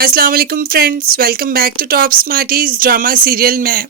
अस्सलाम वालेकुम friends, welcome back to top smarties drama serial में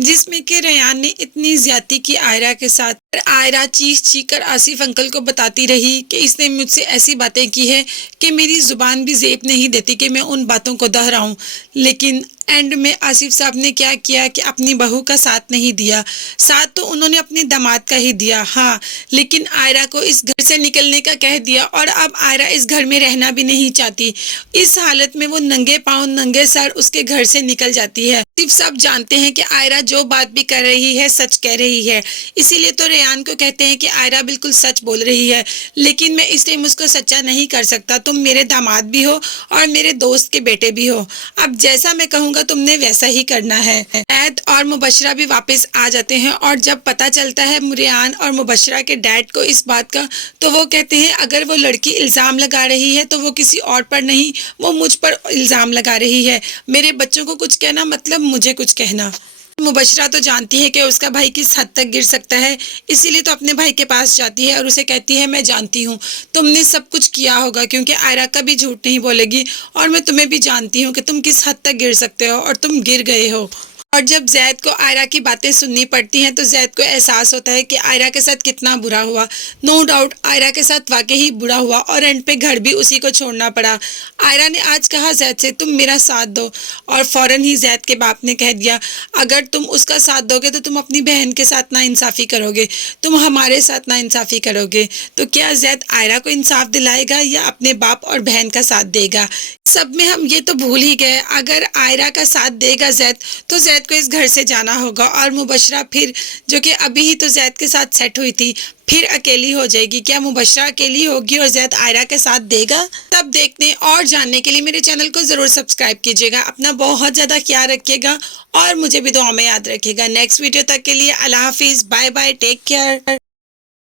जिसमें कि रेयान ने इतनी ज्यादती की आयरा के साथ। आयरा चीख चीख कर आसिफ अंकल को बताती रही कि इसने मुझसे ऐसी बातें की है कि मेरी जुबान भी जेब नहीं देती कि मैं उन बातों को दोहराऊं। लेकिन एंड में आसिफ साहब ने क्या किया कि अपनी बहू का साथ नहीं दिया। साथ तो उन्होंने अपने दामाद का ही दिया, हाँ, लेकिन आयरा को इस घर से निकलने का कह दिया और अब आयरा इस घर में रहना भी नहीं चाहती। इस हालत में वो नंगे पांव नंगे सर उसके घर से निकल जाती है। सिर्फ सब जानते हैं कि आयरा जो बात भी कर रही है सच कह रही है, इसीलिए तो रेयान को कहते हैं कि आयरा बिल्कुल सच बोल रही है। लेकिन मैं इस टाइम उसको सच्चा नहीं कर सकता, तुम मेरे दामाद भी हो और मेरे दोस्त के बेटे भी हो। अब जैसा मैं कहूँगा तुमने वैसा ही करना है। ऐद और मुबशरा भी वापस आ जाते हैं और जब पता चलता है रेयान और मुबशरा के डैड को इस बात का, तो वो कहते हैं अगर वो लड़की इल्ज़ाम लगा रही है तो वो किसी और पर नहीं, वो मुझ पर इल्ज़ाम लगा रही है। मेरे बच्चों को कुछ कहना मतलब मुझे कुछ कहना। मुबशरा तो जानती है कि उसका भाई किस हद तक गिर सकता है, इसीलिए तो अपने भाई के पास जाती है और उसे कहती है मैं जानती हूँ तुमने सब कुछ किया होगा, क्योंकि आयरा कभी झूठ नहीं बोलेगी और मैं तुम्हें भी जानती हूँ कि तुम किस हद तक गिर सकते हो और तुम गिर गए हो। और जब जैद को आयरा की बातें सुननी पड़ती हैं तो जैद को एहसास होता है कि आयरा के साथ कितना बुरा हुआ। नो डाउट आयरा के साथ वाकई ही बुरा हुआ और एंड पे घर भी उसी को छोड़ना पड़ा। आयरा ने आज कहा जैद से तुम मेरा साथ दो और फौरन ही जैद के बाप ने कह दिया अगर तुम उसका साथ दोगे तो तुम अपनी बहन के साथ नाइंसाफ़ी करोगे, तुम हमारे साथ नाइंसाफ़ी करोगे। तो क्या जैद आयरा को इंसाफ दिलाएगा या अपने बाप और बहन का साथ देगा? सब में हम ये तो भूल ही गए, अगर आयरा का साथ देगा जैद तो जैद को इस घर से जाना होगा और मुबशरा फिर, जो कि अभी ही तो जैद के साथ सेट हुई थी, फिर अकेली हो जाएगी। क्या मुबशरा अकेली होगी और जैद आयरा के साथ देगा? तब देखने और जानने के लिए मेरे चैनल को जरूर सब्सक्राइब कीजिएगा। अपना बहुत ज्यादा ख्याल रखिएगा और मुझे भी दुआ में याद रखिएगा। नेक्स्ट वीडियो तक के लिए अल्लाह हाफिज, बाय बाय, टेक केयर।